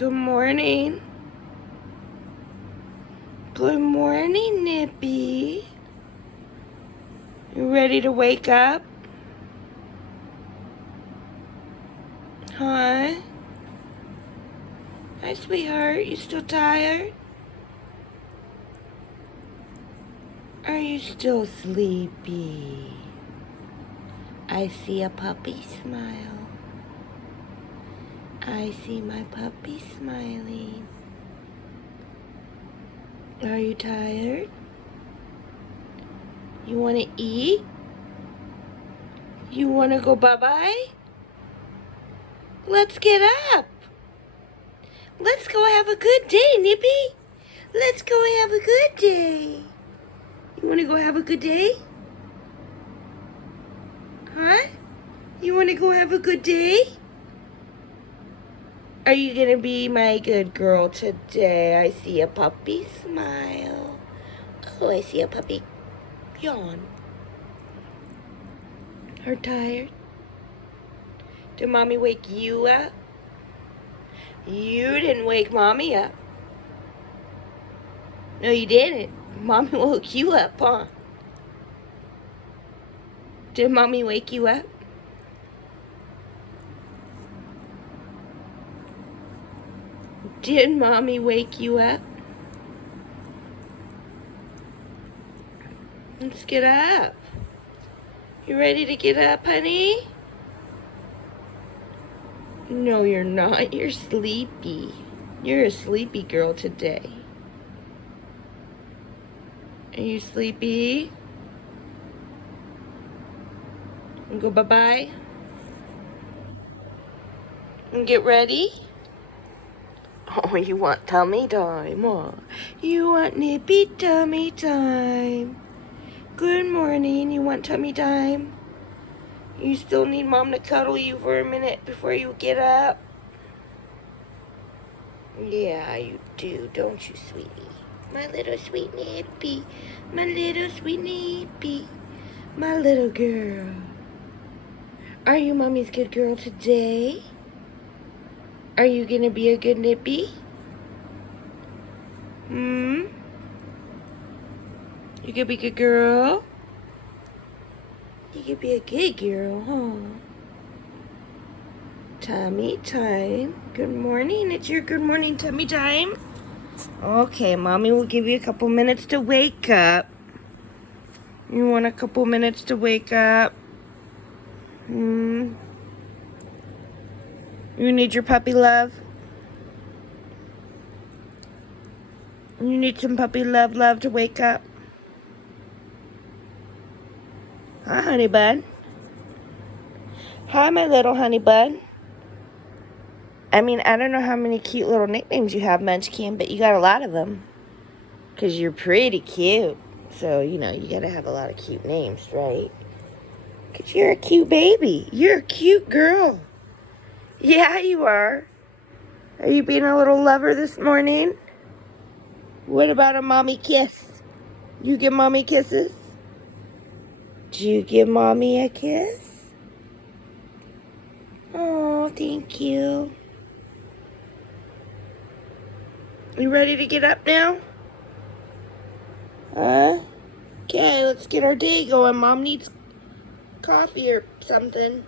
Good morning. Good morning, Nippy. You ready to wake up? Huh? Hi, sweetheart. You still tired? Are you still sleepy? I see a puppy smile. I see my puppy smiling. Are you tired? You want to eat? You want to go bye-bye? Let's get up. Let's go have a good day, Nippy. Let's go have a good day. You want to go have a good day? Huh? You want to go have a good day? Are you going to be my good girl today? I see a puppy smile. Oh, I see a puppy yawn. Are tired? Did Mommy wake you up? You didn't wake Mommy up. No, you didn't. Mommy woke you up, huh? Did Mommy wake you up? Did Mommy wake you up? Let's get up. You ready to get up, honey? No, you're not. You're sleepy. You're a sleepy girl today. Are you sleepy? And go bye-bye? And get ready? Oh, you want tummy time, huh? You want Nippy tummy time. Good morning. You want tummy time? You still need Mom to cuddle you for a minute before you get up? Yeah, you do, don't you, sweetie? My little sweet Nippy. My little sweet Nippy. My little girl. Are you Mommy's good girl today? Are you gonna be a good Nippy? You gonna be a good girl? You could be a good girl, huh? Tummy time. Good morning. It's your good morning tummy time. Okay, Mommy will give you a couple minutes to wake up. You want a couple minutes to wake up? You need your puppy love? You need some puppy love to wake up? Hi, honey bun. Hi, my little honey bun. I mean, I don't know how many cute little nicknames you have, Munchkin, but you got a lot of them. Because you're pretty cute. So, you know, you got to have a lot of cute names, right? Because you're a cute baby. You're a cute girl. Yeah, you are. Are you being a little lover this morning? What about a mommy kiss? You give Mommy kisses? Do you give Mommy a kiss? Oh, thank you. You ready to get up now? Okay, let's get our day going. Mom needs coffee or something.